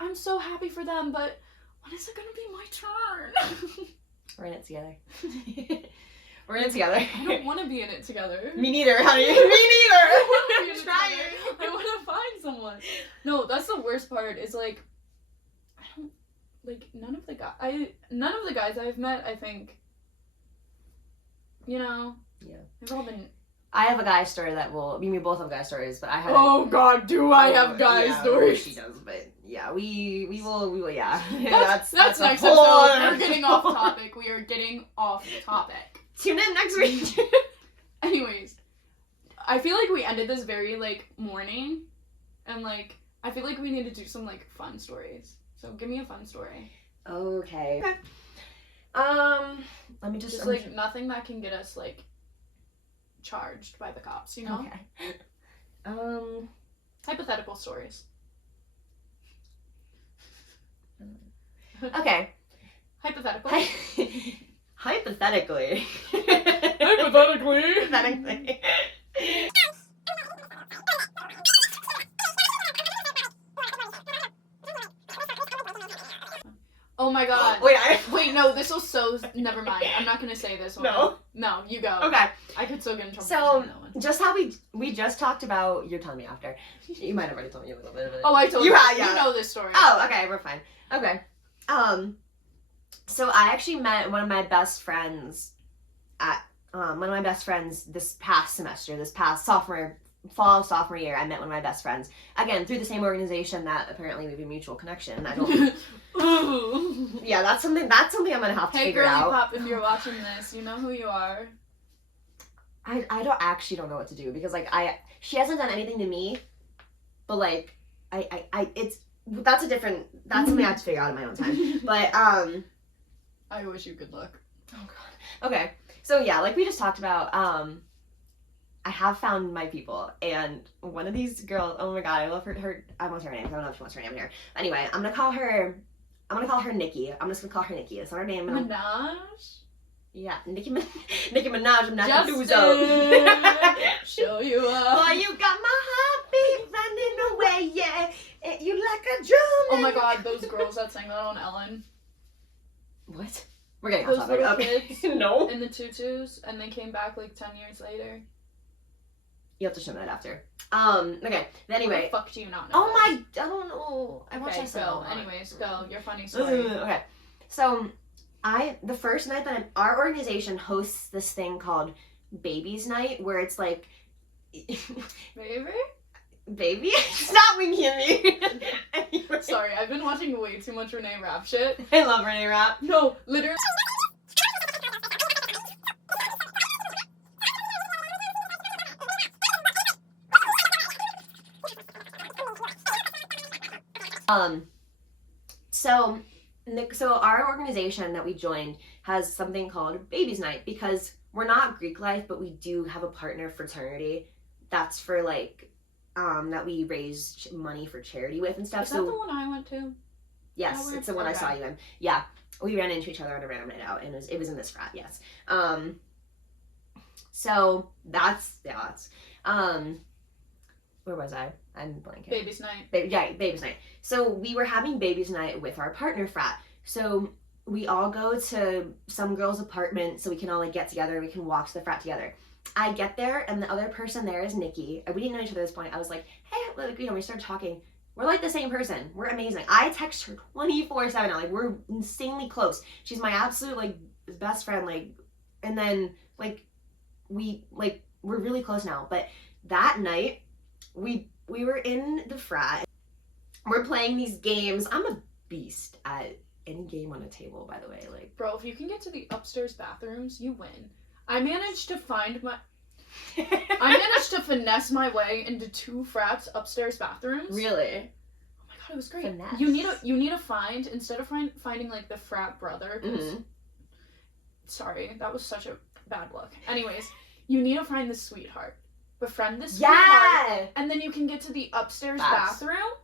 I'm so happy for them, but when is it gonna be my turn? We're in it together. We're in it together. I don't want to be in it together. Me neither, honey. Me neither. I'm trying. I want to find someone. No, that's the worst part. Is like, I don't like none of the guys I've met. I think, yeah, they've all been. I have a guy story that we both have guy stories, but I have. Oh God, do I have guy stories? She does, but yeah, we will. Yeah, that's next episode. We're getting off topic. We are getting off topic. Tune in next week. Anyways, I feel like we ended this very like morning, and like I feel like we need to do some like fun stories. So give me a fun story. Okay. Let me just like nothing that can get us like charged by the cops, you know? Okay. Hypothetical stories. Okay. Hypothetical. Hypothetically. Hypothetically. Oh my God. Wait, no, this was so... Never mind. I'm not going to say this one. No, you go. Okay. I could still get in trouble so, for that one. Just how we just talked about... You're telling me after. You might have already told me a little bit of it. Oh, I told you. You know this story. Oh, okay, we're fine. Okay. So I actually met one of my best friends this past semester, this past fall sophomore year. I met one of my best friends. Again, through the same organization that apparently we have a mutual connection. I don't... Yeah, that's something I'm gonna have to figure out. Hey, girly pop, if you're watching this, you know who you are. I don't know what to do, because like she hasn't done anything to me, but like that's something I have to figure out in my own time. But I wish you good luck. Oh God. Okay. So yeah, like we just talked about, I have found my people, and one of these girls, oh my God, I love her, I won't say her name, I don't know if she wants her name here. Anyway, I'm gonna call her Nikki. I'm just gonna call her Nikki. That's not her name. Minaj? Yeah, Nicki Minaj. I'm not Justin, show you up. Boy, you got my heartbeat running away, yeah. And you like a drum. Oh my God, those girls that sang that on Ellen. What? We're getting those off topic. Little Okay. kids No. in the tutus, and they came back like 10 years later. You have to show me that after. Okay. Anyway. What the fuck do you not know? Oh my, I don't know. I watched that go. Anyways, go. Your funny story. Okay. So, the first night that our organization hosts this thing called Babies Night, where it's like... Baby? Stop winking at me. Anyway. Sorry, I've been watching way too much Renee Rapp shit. I love Renee Rapp. No, literally. So our organization that we joined has something called Babies Night, because we're not Greek life, but we do have a partner fraternity that's for like, that we raise money for charity with and stuff. Is that the one I went to? Yes, it's the one I saw you in. Yeah, we ran into each other on a random night out, and it was in this frat. Yes. So that's where was I? I'm blanking. Babies Night. Babies Night. So we were having Babies Night with our partner frat. So we all go to some girl's apartment so we can all like get together and we can walk to the frat together. I get there and the other person there is Nikki. We didn't know each other at this point. I was like, hey, like, we started talking. We're like the same person. We're amazing. I text her 24/7 now. Like, we're insanely close. She's my absolute, like, best friend. Like, and then, like, we're really close now. But that night, we were in the frat. We're playing these games. I'm a beast at any game on a table, by the way. Like, bro, if you can get to the upstairs bathrooms, you win. I managed to finesse my way into 2 frats upstairs bathrooms. Really? Oh my god, it was great. Finesse. You need to find, instead of finding like the frat brother, sorry, that was such a bad look. Anyways, you need to find the sweetheart. Befriend the sweetheart. And then you can get to the upstairs bathroom. Oh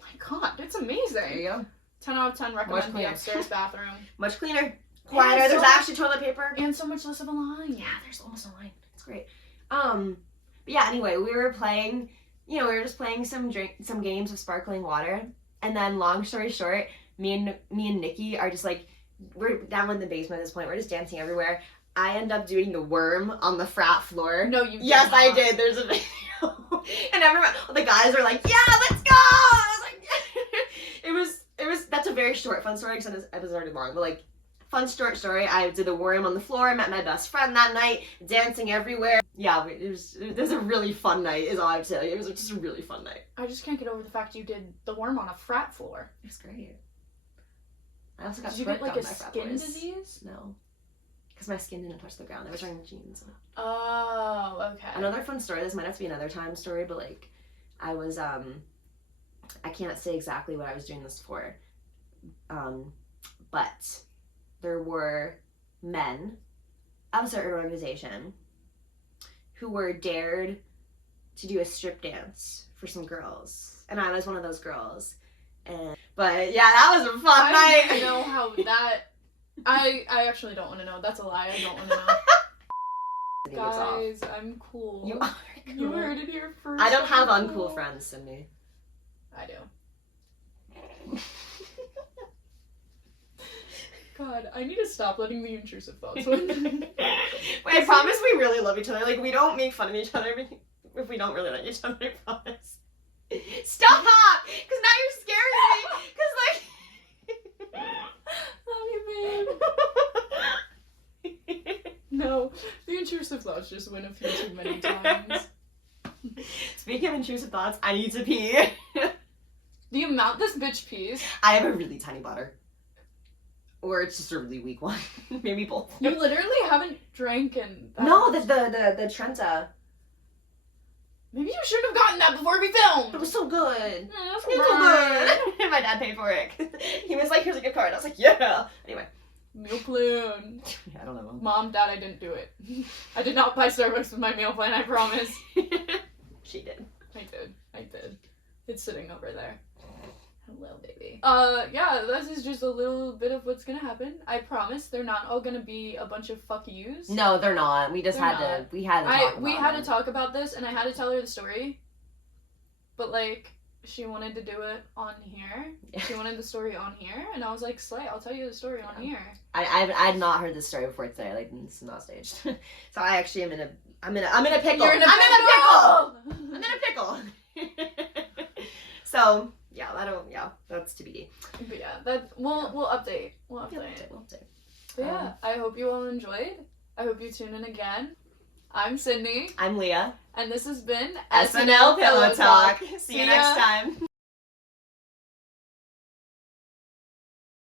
my god, it's amazing. There you go. 10 out of 10 recommend the upstairs bathroom. Much cleaner. Quieter. There's actually toilet paper. And so much less of a line. Yeah, there's almost a line. It's great. But yeah, anyway, we were playing, we were just playing some games of sparkling water. And then, long story short, me and Nikki are just like, we're down in the basement at this point. We're just dancing everywhere. I end up doing the worm on the frat floor. No, you did Yes, not. I did. There's a video. And everyone, the guys are like, yeah, let's go! I was like, it was, that's a very short, fun story because it was already long, but like, fun short story. I did the worm on the floor, met my best friend that night, dancing everywhere. Yeah, it was a really fun night, is all I have to tell you. It was just a really fun night. I just can't get over the fact you did the worm on a frat floor. It was great. I also got Did you get like a skin boys. disease? No. Because my skin didn't touch the ground. I was wearing jeans. Oh, okay. Another fun story, this might have to be another time story, but like, I was, I can't say exactly what I was doing this for, but there were men of a certain organization who were dared to do a strip dance for some girls, and I was one of those girls. But yeah, that was a fun night. I don't know how that. I actually don't want to know. That's a lie. I don't want to know. Guys, I'm cool. You are cool. You heard it here first. I don't have I'm uncool cool. friends, Cindy. I do. God, I need to stop letting the intrusive thoughts win. Wait, I promise we really love each other. Like, we don't make fun of each other if we don't really like each other, I promise. Stop! Because now you're scaring me! Because, like... Love you, babe. No, the intrusive thoughts just win a few too many times. Speaking of intrusive thoughts, I need to pee. The amount this bitch pees. I have a really tiny bladder. Or it's just a really weak one. Maybe both. You literally haven't drank in that No, much. the Trenta. Maybe you should have gotten that before we filmed. It was so good. It was It was so good. My dad paid for it. He was like, here's a gift card. I was like, yeah. Anyway. Meal plan. I don't know. Mom, Dad, I didn't do it. I did not buy Starbucks with my meal plan, I promise. She did. I did. It's sitting over there. Hello, baby. Yeah, this is just a little bit of what's gonna happen. I promise they're not all gonna be a bunch of fuck yous. No, they're not. We just They're had to. We had to talk about We had them. to talk about this, and I had to tell her the story. But like, she wanted to do it on here. She wanted the story on here, and I was like, Slay, I'll tell you the story on here. I had not heard this story before today. Like, it's not staged. So I actually am in a pickle. You're in a I'm pickle! in a pickle. So yeah, that's TBD. But yeah, we'll update. We'll update. We'll update. But yeah, I hope you all enjoyed. I hope you tune in again. I'm Sydney, I'm Leah. and this has been Sn'L Pillowtalk. See you next time.